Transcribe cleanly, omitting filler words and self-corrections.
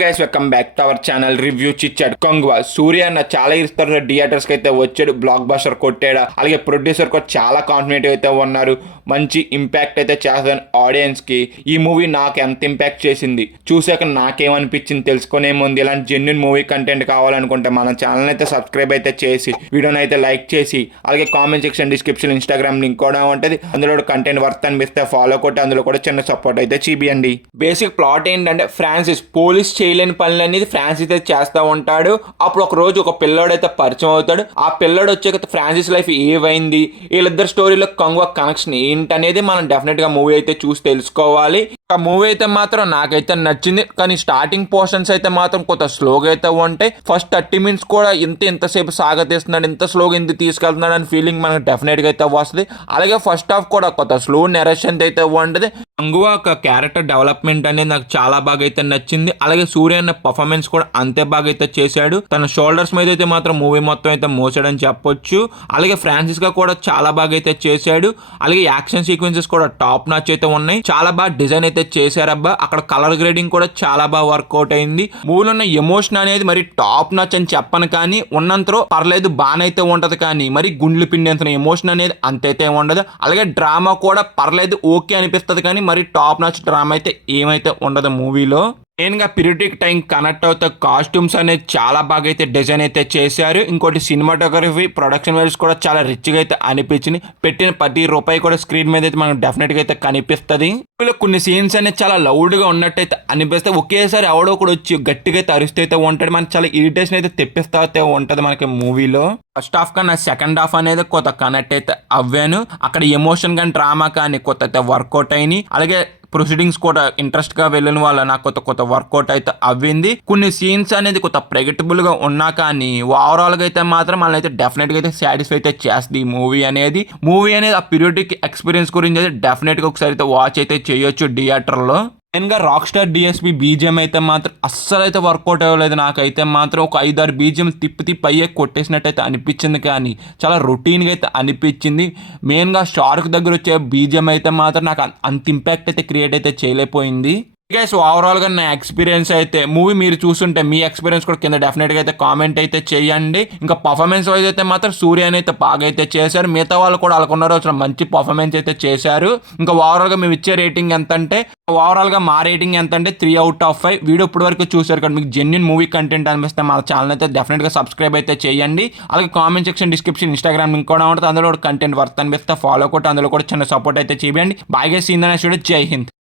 Guys welcome back to our channel review చిచ్చాడు కొంగ్వా సూర్య అన్న చాలా ఇస్తారు థియేటర్స్ కి అయితే వచ్చాడు, బ్లాక్ బస్టర్ కొట్టాడు. అలాగే ప్రొడ్యూసర్ కూడా చాలా కాన్ఫిడెంట్ అయితే ఉన్నారు, మంచి ఇంపాక్ట్ అయితే చేస్తాను ఆడియన్స్ కి. ఈ మూవీ నాకు ఎంత ఇంపాక్ట్ చేసింది చూసాక నాకేమనిపించింది తెలుసుకునే ముందు ఇలాంటి జెన్యున్ మూవీ కంటెంట్ కావాలనుకుంటే మన ఛానల్ అయితే సబ్స్క్రైబ్ అయితే చేసి వీడియోని అయితే లైక్ చేసి అలాగే comment section description Instagram link కూడా ఉంటుంది, అందులో కంటెంట్ వర్త్ అనిపిస్తే ఫాలో కొట్టి అందులో కూడా చిన్న సపోర్ట్ అయితే చూపియండి. బేసిక్ ప్లాట్ ఏంటంటే ఫ్రాన్సిస్ పోలీస్ చేయలేని పనులు అనేది ఫ్రాన్సిస్ అయితే చేస్తూ ఉంటాడు. అప్పుడు ఒక రోజు ఒక పిల్లోడు అయితే పరిచయం అవుతాడు. ఆ పిల్లోడు వచ్చాక ఫ్రాన్సిస్ లైఫ్ ఏమైంది, వీళ్ళిద్దరు స్టోరీలో కంగువా కనెక్షన్ ఏంటనేది మనం డెఫినెట్ గా మూవీ అయితే చూసి తెలుసుకోవాలి. ఆ మూవీ అయితే మాత్రం నాకైతే నచ్చింది, కానీ స్టార్టింగ్ పోర్షన్స్ అయితే మాత్రం కొంత స్లోగా అయితే ఉంటాయి. ఫస్ట్ 30 minutes కూడా ఇంతసేపు సాగతీస్తున్నాడు, ఇంత స్లోగా ఇంత తీసుకెళ్తున్నాడు అని ఫీలింగ్ మనకు డెఫినెట్ గా అయితే వస్తుంది. అలాగే ఫస్ట్ హాఫ్ కూడా కొంత స్లో నెరేషన్ అయితే ఉంటుంది. కంగువా ఒక క్యారెక్టర్ డెవలప్మెంట్ అనేది నాకు చాలా బాగా అయితే నచ్చింది. అలాగే సూర్య అన్న పర్ఫార్మెన్స్ కూడా అంతే బాగా అయితే చేశాడు. తన షోల్డర్స్ మీద అయితే మాత్రం మూవీ మొత్తం అయితే మోసాడని చెప్పొచ్చు. అలాగే ఫ్రాన్సిస్ గా కూడా చాలా బాగా అయితే చేశాడు. అలాగే యాక్షన్ సీక్వెన్సెస్ కూడా టాప్ నాచ్ అయితే ఉన్నాయి, చాలా బాగా డిజైన్ అయితే చేశారబ్బా. అక్కడ కలర్ గ్రేడింగ్ కూడా చాలా బాగా వర్కౌట్ అయింది. మూవీలో ఉన్న ఎమోషన్ అనేది మరి టాప్ నాచ్ అని చెప్పను, కానీ ఉన్నంతలో పర్లేదు బానైతే ఉంటది, కానీ మరి గుండ్లు పిండేంత ఎమోషన్ అనేది అంతైతే ఉండదు. అలాగే డ్రామా కూడా పర్లేదు ఓకే అనిపిస్తుంది, కానీ మరి టాప్ నాచ్ డ్రామా అయితే ఏమైతే ఉండదు మూవీలో. మెయిన్గా పీరియాడిక్ టైం కనెక్ట్ అవుతే కాస్ట్యూమ్స్ అనేది చాలా బాగా అయితే డిజైన్ అయితే చేశారు. ఇంకోటి సినిమాటోగ్రఫీ ప్రొడక్షన్ వైజ్ కూడా చాలా రిచ్గా అయితే అనిపించింది. పెట్టిన ప్రతి రూపాయి కూడా స్క్రీన్ మీద అయితే మనకు డెఫినెట్గా అయితే కనిపిస్తుంది. కొన్ని సీన్స్ అనేది చాలా లౌడ్గా ఉన్నట్టయితే అనిపిస్తాయి. ఒకేసారి ఎవడో కూడా వచ్చి గట్టిగా అయితే అరుస్తూ అయితే ఉంటాడు, మనకి చాలా ఇరిటేషన్ అయితే తెప్పిస్తూ అయితే ఉంటుంది మనకి మూవీలో. ఫస్ట్ హాఫ్ కన్నా సెకండ్ హాఫ్ అనేది కొత్త కనెక్ట్ అయితే అవ్వాను. అక్కడ ఎమోషన్ కానీ డ్రామా కానీ కొత్త అయితే వర్కౌట్ అయినాయి. అలాగే ప్రొసీడింగ్స్ కూడా ఇంట్రెస్ట్ గా వెళ్ళిన వల్ల నాకు కొత్త వర్కౌట్ అయితే అవ్వింది. కొన్ని సీన్స్ అనేది కొత్త ప్రెడిక్టబుల్ గా ఉన్నా కానీ ఓవరాల్ గా అయితే మాత్రం మనల్ని అయితే డెఫినెట్ గా అయితే సాటిస్ఫై అయితే చేస్తుంది ఈ మూవీ అనేది. ఆ పీరియాడిక్ ఎక్స్పీరియన్స్ గురించి అయితే డెఫినెట్ గా ఒకసారి అయితే వాచ్ అయితే చేయొచ్చు థియేటర్ లో. మెయిన్గా రాక్ స్టార్ డిఎస్పి బీజిఎం అయితే మాత్రం అస్సలు అయితే వర్కౌట్ అవ్వలేదు. నాకైతే మాత్రం ఒక 5-6 బీజిఎం తిప్పి అయ్యే కొట్టేసినట్టు అయితే అనిపించింది, కానీ చాలా రొటీన్గా అయితే అనిపించింది. మెయిన్గా షార్క్ దగ్గర వచ్చే బీజిఎం అయితే మాత్రం నాకు అంత ఇంపాక్ట్ అయితే క్రియేట్ అయితే చేయలేకపోయింది. గైస్ ఓవరాల్గా నా ఎక్స్పీరియన్స్ అయితే మూవీ మీరు చూస్తుంటే మీ ఎక్స్పీరియన్స్ కూడా కింద డెఫినెట్గా అయితే కామెంట్ అయితే చేయండి. ఇంకా పర్ఫార్మెన్స్ వైజ్ అయితే మాత్రం సూర్యని అయితే బాగా అయితే చేశారు, మిగతా వాళ్ళు కూడా వాళ్ళకున్నారు అసలు మంచి పర్ఫార్మెన్స్ అయితే చేశారు. ఇంకా ఓవరాల్గా మేము ఇచ్చే రేటింగ్ ఎంత అంటే ఓవరాల్గా మా రేటింగ్ ఎంత అంటే 3/5. వీడియో ఇప్పటి వరకు చూసారు కదా, మీకు జెన్యున్ మూవీ కంటెంట్ అనిపిస్తే మా ఛానల్ అయితే డెఫినెట్గా సబ్స్క్రైబ్ అయితే చేయండి. అలాగే comment section description Instagram link కూడా ఉంటుంది, అందులో కంటెంట్ వర్త్ అనిపిస్తే ఫాలో కొట్టి అందులో కూడా చిన్న సపోర్ట్ అయితే చేయండి. బాగా సీన్ అనే జై హింద్.